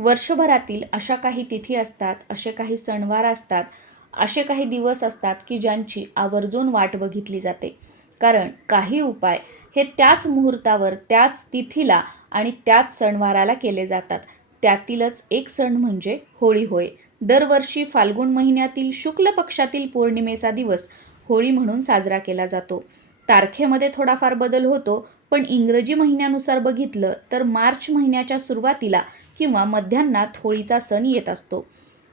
वर्षभरातील अशा काही तिथी असतात असे काही सणवार असतात असे काही दिवस असतात की ज्यांची आवर्जून वाट बघितली जाते. कारण काही उपाय हे त्याच मुहूर्तावर त्याच तिथीला आणि त्याच सणवाराला केले जातात. त्यातीलच एक सण म्हणजे होळी होय. दरवर्षी फाल्गुन महिन्यातील शुक्ल पक्षातील पौर्णिमेचा दिवस होळी म्हणून साजरा केला जातो. तारखेमध्ये थोडाफार बदल होतो पण इंग्रजी महिन्यानुसार बघितलं तर मार्च महिन्याच्या सुरुवातीला किंवा मध्यान्नात होळीचा सण येत असतो.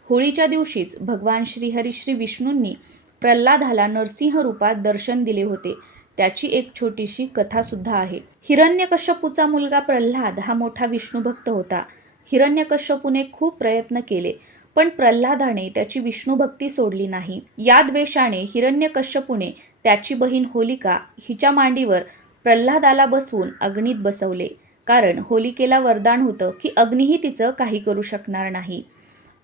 होळीच्या दिवशीच भगवान श्रीहरी श्री विष्णूंनी प्रल्हादाला नरसिंह रूपात दर्शन दिले होते. त्याची एक छोटीशी कथासुद्धा आहे. हिरण्यकश्यपूचा मुलगा प्रल्हाद हा मोठा विष्णुभक्त होता. हिरण्यकश्यपूने खूप प्रयत्न केले पण प्रल्हादाने त्याची विष्णुभक्ती सोडली नाही. या द्वेषाने हिरण्यकश्यपूने त्याची बहीण होलिका हिच्या मांडीवर प्रल्हादाला बसवून अग्नीत बसवले. कारण होलिकेला वरदान होतं की अग्नीही तिचं काही करू शकणार नाही.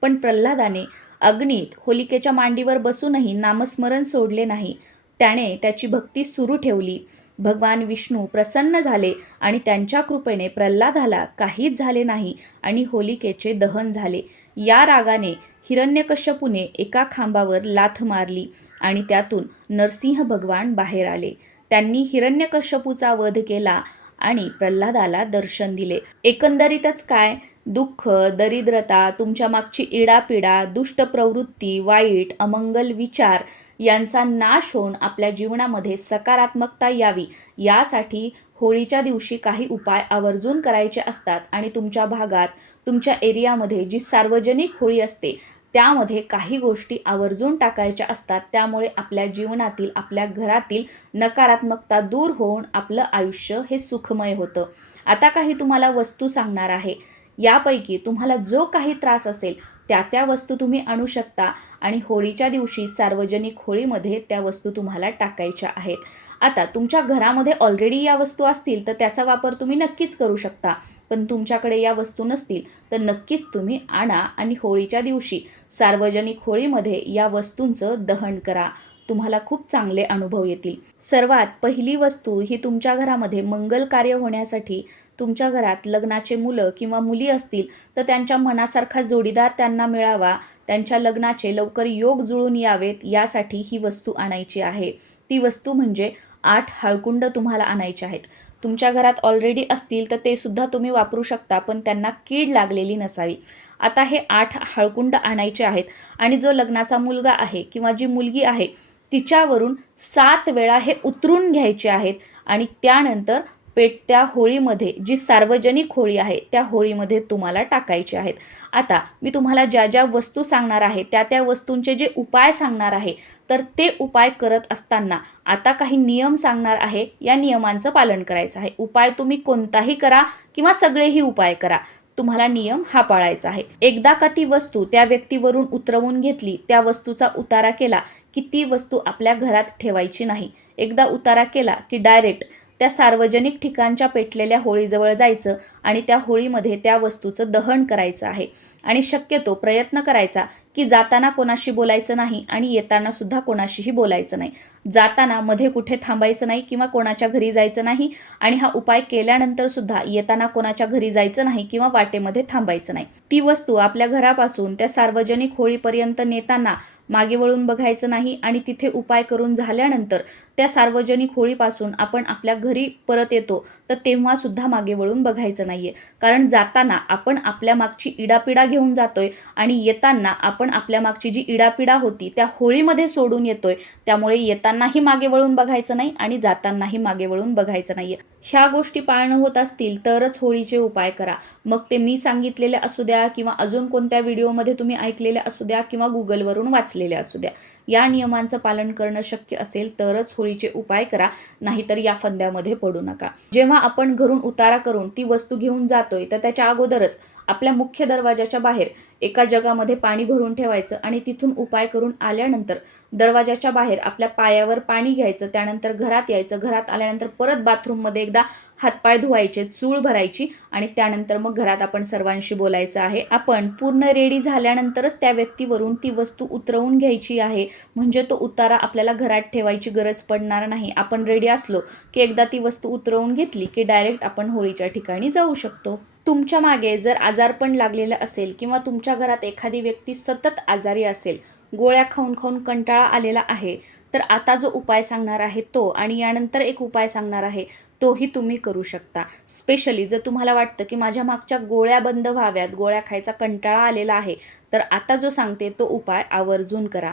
पण प्रल्हादाने अग्नीत होलिकेच्या मांडीवर बसूनही नामस्मरण सोडले नाही. त्याने त्याची भक्ती सुरू ठेवली. भगवान विष्णू प्रसन्न झाले आणि त्यांच्या कृपेने प्रल्हादाला काहीच झाले नाही आणि होलिकेचे दहन झाले. या रागाने हिरण्यकश्यपूने एका खांबावर लाथ मारली आणि त्यातून नरसिंह भगवान बाहेर आले. त्यांनी हिरण्यकश्यपूचा वध केला आणि प्रल्हादाला दर्शन दिले. एकंदरीतच काय? दुःख दरिद्रता तुमच्या मागची इडापिडा दुष्ट प्रवृत्ती वाईट अमंगल विचार यांचा नाश होऊन आपल्या जीवनामध्ये सकारात्मकता यावी. यासाठी होळीच्या दिवशी काही उपाय आवर्जून करायचे असतात आणि तुमच्या भागात तुमच्या एरियामध्ये जी सार्वजनिक होळी असते त्यामध्ये काही गोष्टी आवर्जून टाकायच्या असतात. त्यामुळे आपल्या जीवनातील आपल्या घरातील नकारात्मकता दूर होऊन आपलं आयुष्य हे सुखमय होतं. आता काही तुम्हाला वस्तू सांगणार आहे. यापैकी तुम्हाला जो काही त्रास असेल त्या त्या वस्तू तुम्ही आणू शकता आणि होळीच्या दिवशी सार्वजनिक होळीमध्ये त्या वस्तू तुम्हाला टाकायच्या आहेत. आता तुमच्या घरामध्ये ऑलरेडी या वस्तू असतील तर त्याचा वापर तुम्ही नक्कीच करू शकता. पण तुमच्याकडे या वस्तू नसतील तर नक्कीच तुम्ही आणा आणि होळीच्या दिवशी सार्वजनिक होळीमध्ये या वस्तूंचं दहन करा. तुम्हाला खूप चांगले अनुभव येतील. सर्वात पहिली वस्तू ही तुमच्या घरामध्ये मंगल कार्य होण्यासाठी तुमच्या घरात लग्नाचे मुलं किंवा मुली असतील तर त्यांच्या मनासारखा जोडीदार त्यांना मिळावा. त्यांच्या लग्नाचे लवकर योग जुळून यावेत यासाठी ही वस्तू आणायची आहे. ती वस्तू म्हणजे आठ हळकुंड तुम्हाला आणायचे आहेत. तुमच्या घरात ऑलरेडी असतील तर ते सुद्धा तुम्ही वापरू शकता पण त्यांना कीड लागलेली नसावी. आता हे आठ हळकुंड आणायचे आहेत आणि जो लग्नाचा मुलगा आहे किंवा जी मुलगी आहे तिच्यावरून सात वेळा हे उतरून घ्यायचे आहेत आणि त्यानंतर पेटत्या होळीमध्ये जी सार्वजनिक होळी आहे त्या होळीमध्ये तुम्हाला टाकायचे आहेत. आता मी तुम्हाला ज्या ज्या वस्तू सांगणार आहे त्या त्या वस्तूंचे जे उपाय सांगणार आहे तर ते उपाय करत असताना आता काही नियम सांगणार आहे या नियमांचं पालन करायचं आहे. उपाय तुम्ही कोणताही करा किंवा सगळेही उपाय करा. तुम्हाला नियम हा पाळायचा आहे. एकदा का ती वस्तू त्या व्यक्तीवरून उतरवून घेतली त्या वस्तूचा उतारा केला की ती वस्तू आपल्या घरात ठेवायची नाही. एकदा उतारा केला की डायरेक्ट त्या सार्वजनिक ठिकाणच्या पेटलेल्या होळीजवळ जायचं आणि त्या होळीमध्ये त्या वस्तूचं दहन करायचं आहे. आणि शक्यतो प्रयत्न करायचा की जाताना कोणाशी बोलायचं नाही आणि येताना सुद्धा कोणाशीही बोलायचं नाही. जाताना मध्ये कुठे थांबायचं नाही किंवा कोणाच्या घरी जायचं नाही आणि हा उपाय केल्यानंतर सुद्धा येताना कोणाच्या घरी जायचं नाही किंवा वाटेमध्ये थांबायचं नाही. ती वस्तू आपल्या घरापासून त्या सार्वजनिक होळीपर्यंत नेताना मागे वळून बघायचं नाही आणि तिथे उपाय करून झाल्यानंतर त्या सार्वजनिक होळीपासून आपण आपल्या घरी परत येतो तर तेव्हा सुद्धा मागे वळून बघायचं नाहीये. कारण जाताना आपण आपल्या मागची इडापिडा घेऊन जातोय आणि येताना आपण आपल्या मागची जी इडापिडा होती त्या होळीमध्ये सोडून येतोय. त्यामुळे येतानाही मागे वळून बघायचं नाही आणि जातानाही मागे वळून बघायचं नाहीये. ह्या गोष्टी पाळणं होत असतील तरच होळीचे उपाय करा. मग ते मी सांगितलेले असू द्या किंवा अजून कोणत्या व्हिडिओमध्ये तुम्ही ऐकलेले असू द्या किंवा गुगलवरून वाचलेले असू द्या. या नियमांचं पालन करणं शक्य असेल तरच होळीचे उपाय करा. नाहीतर या फंद्यामध्ये पडू नका. जेव्हा आपण घरून उतारा करून ती वस्तू घेऊन जातोय तर त्याच्या अगोदरच आपल्या मुख्य दरवाजाच्या बाहेर एका जगामध्ये पाणी भरून ठेवायचं आणि तिथून उपाय करून आल्यानंतर दरवाजाच्या बाहेर आपल्या पायावर पाणी घ्यायचं त्यानंतर घरात यायचं घरात आल्यानंतर परत बाथरूममध्ये एकदा हातपाय धुवायचे चूळ भरायची आणि त्यानंतर मग घरात आपण सर्वांशी बोलायचं आहे. आपण पूर्ण रेडी झाल्यानंतरच त्या व्यक्तीवरून ती वस्तू उतरवून घ्यायची आहे. म्हणजे तो उतारा आपल्याला घरात ठेवायची गरज पडणार नाही. आपण रेडी असलो की एकदा ती वस्तू उतरवून घेतली की डायरेक्ट आपण होळीच्या ठिकाणी जाऊ शकतो. तुमच्या मागे जर आजारपण लागलेलं असेल किंवा तुमच्या घरात एखादी व्यक्ती सतत आजारी असेल गोळ्या खाऊन खाऊन कंटाळा आलेला आहे तर आता जो उपाय सांगणार आहे तो आणि यानंतर एक उपाय सांगणार आहे तोही तुम्ही करू शकता. स्पेशली जर तुम्हाला वाटतं की माझ्या मागच्या गोळ्या बंद व्हाव्यात गोळ्या खायचा कंटाळा आलेला आहे तर आता जो सांगते तो उपाय आवर्जून करा.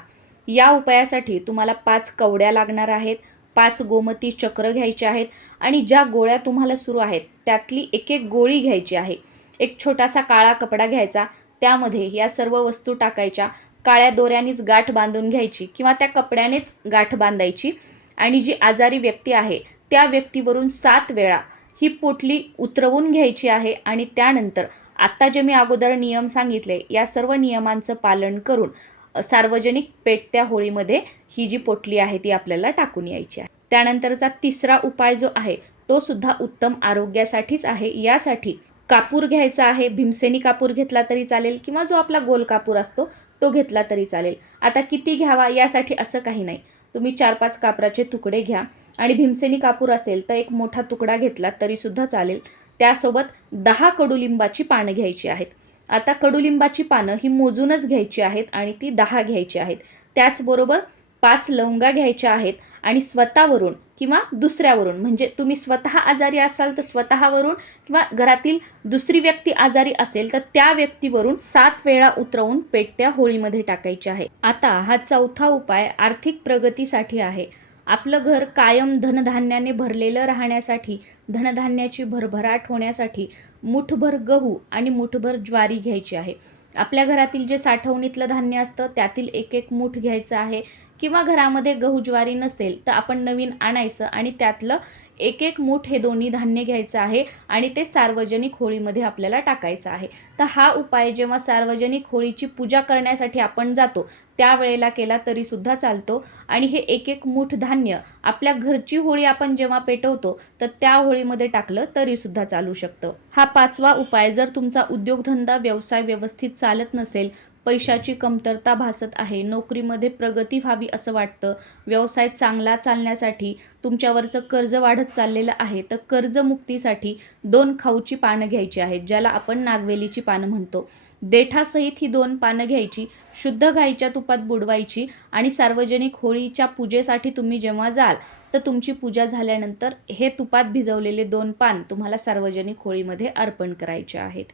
या उपायासाठी तुम्हाला पाच कवड्या लागणार आहेत पाच गोमती चक्र घ्यायचे आहेत आणि ज्या गोळ्या तुम्हाला सुरू आहेत त्यातली एक एक गोळी घ्यायची आहे. एक छोटासा काळा कपडा घ्यायचा त्यामध्ये या सर्व वस्तू टाकायच्या. काळ्या दोऱ्यानेच गाठ बांधून घ्यायची किंवा त्या कपड्यानेच गाठ बांधायची. आणि जी आजारी व्यक्ती आहे त्या व्यक्तीवरून सात वेळा ही पोटली उतरवून घ्यायची आहे आणि त्यानंतर आत्ता जे मी अगोदर नियम सांगितले या सर्व नियमांचं पालन करून सार्वजनिक पेटत्या होळीमध्ये ही जी पोटली आहे ती आपल्याला टाकून यायची आहे. त्यानंतरचा तिसरा उपाय जो आहे तो सुद्धा उत्तम आरोग्यासाठीच आहे. यासाठी कापूर घ्यायचा आहे. भीमसेनी कापूर घेतला तरी चालेल किंवा जो आपला गोल कापूर असतो तो घेतला तरी चालेल. आता किती घ्यावा यासाठी असं काही नाही. तुम्ही चार पाच कापराचे तुकडे घ्या. आणि भीमसेनी कापूर असेल तर एक मोठा तुकडा घेतला तरीसुद्धा चालेल. त्यासोबत दहा कडुलिंबाची पानं घ्यायची आहेत. आता कडुलिंबाची पानं ही मोजूनच घ्यायची आहेत आणि ती दहा घ्यायची आहेत. त्याचबरोबर पाच लवंगा घ्यायच्या आहेत आणि स्वतःवरून किंवा दुसऱ्यावरून. म्हणजे तुम्ही स्वतः आजारी असाल तर स्वतःवरून किंवा घरातील दुसरी व्यक्ती आजारी असेल तर त्या व्यक्तीवरून सात वेळा उतरवून पेटत्या होळीमध्ये टाकायच्या आहे आता हा चौथा उपाय आर्थिक प्रगतीसाठी आहे. आपलं घर कायम धनधान्याने भरलेलं राहण्यासाठी धनधान्याची भरभराट होण्यासाठी मुठभर गहू आणि मुठभर ज्वारी घ्यायची आहे. आपल्या घरातील जे साठवणीतलं धान्य असतं त्यातील एक एक मूठ घ्यायचं आहे. किंवा घरामध्ये गहू ज्वारी नसेल तर आपण नवीन आणायचं आणि त्यातलं एक एक मूठ हे दोन्ही धान्य घ्यायचं आहे आणि ते सार्वजनिक होळीमध्ये आपल्याला टाकायचं आहे. तर हा उपाय जेव्हा सार्वजनिक होळीची पूजा करण्यासाठी आपण जातो त्यावेळेला केला तरीसुद्धा चालतो. आणि हे एक एक मूठ धान्य आपल्या घरची होळी आपण जेव्हा पेटवतो तर त्या होळीमध्ये टाकलं तरीसुद्धा चालू शकतं. हा पाचवा उपाय जर तुमचा उद्योगधंदा व्यवसाय व्यवस्थित चालत नसेल पैशाची कमतरता भासत आहे. नोकरीमध्ये प्रगती व्हावी असं वाटतं. व्यवसाय चांगला चालण्यासाठी तुमच्यावरचं कर्ज वाढत चाललेलं आहे. तर कर्जमुक्तीसाठी दोन खाऊची पानं घ्यायची आहेत ज्याला आपण नागवेलीची पानं म्हणतो. देठासहित ही दोन पानं घ्यायची शुद्ध गाईच्या तुपात बुडवायची आणि सार्वजनिक होळीच्या पूजेसाठी तुम्ही जेव्हा जाल तर तुमची पूजा झाल्यानंतर हे तुपात भिजवलेले दोन पान तुम्हाला सार्वजनिक होळीमध्ये अर्पण करायचे आहेत.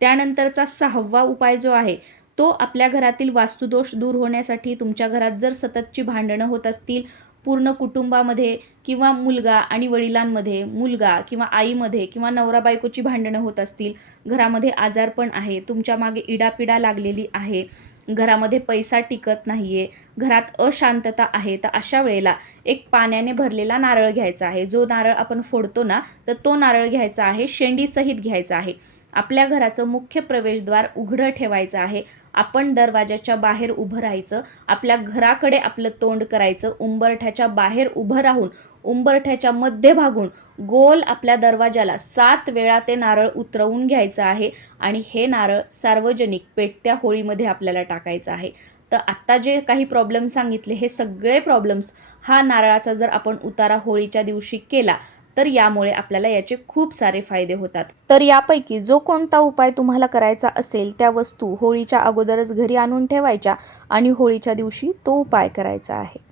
त्यानंतरचा सहावा उपाय जो आहे तो आपल्या घरातील वास्तुदोष दूर होण्यासाठी तुमच्या घरात जर सततची भांडणं होत असतील पूर्ण कुटुंबामध्ये किंवा मुलगा आणि वडिलांमध्ये मुलगा किंवा आईमध्ये किंवा नवरा बायकोची भांडणं होत असतील घरामध्ये आजारपण आहे तुमच्या मागे इडापिडा लागलेली आहे घरामध्ये पैसा टिकत नाही आहे घरात अशांतता आहे तर अशा वेळेला एक पाण्याने भरलेला नारळ घ्यायचा आहे. जो नारळ आपण फोडतो ना तर तो नारळ घ्यायचा आहे शेंडीसहित घ्यायचा आहे. आपल्या घराचं मुख्य प्रवेशद्वार उघडं ठेवायचं आहे. आपण दरवाजाच्या बाहेर उभं राहायचं. आपल्या घराकडे आपलं तोंड करायचं. उंबरठ्याच्या बाहेर उभं राहून उंबरठ्याच्या मध्यभागून गोल आपल्या दरवाजाला सात वेळा ते नारळ उतरवून घ्यायचं आहे आणि हे नारळ सार्वजनिक पेटत्या होळीमध्ये आपल्याला टाकायचं आहे. तर आत्ता जे काही प्रॉब्लेम सांगितले हे सगळे प्रॉब्लेम्स हा नारळाचा जर आपण उतारा होळीच्या दिवशी केला तर यामुळे आपल्याला याचे खूप सारे फायदे होतात. तर यापैकी जो कोणता उपाय तुम्हाला करायचा असेल त्या वस्तू होळीच्या अगोदरच घरी आणून ठेवायच्या आणि होळीच्या दिवशी तो उपाय करायचा आहे.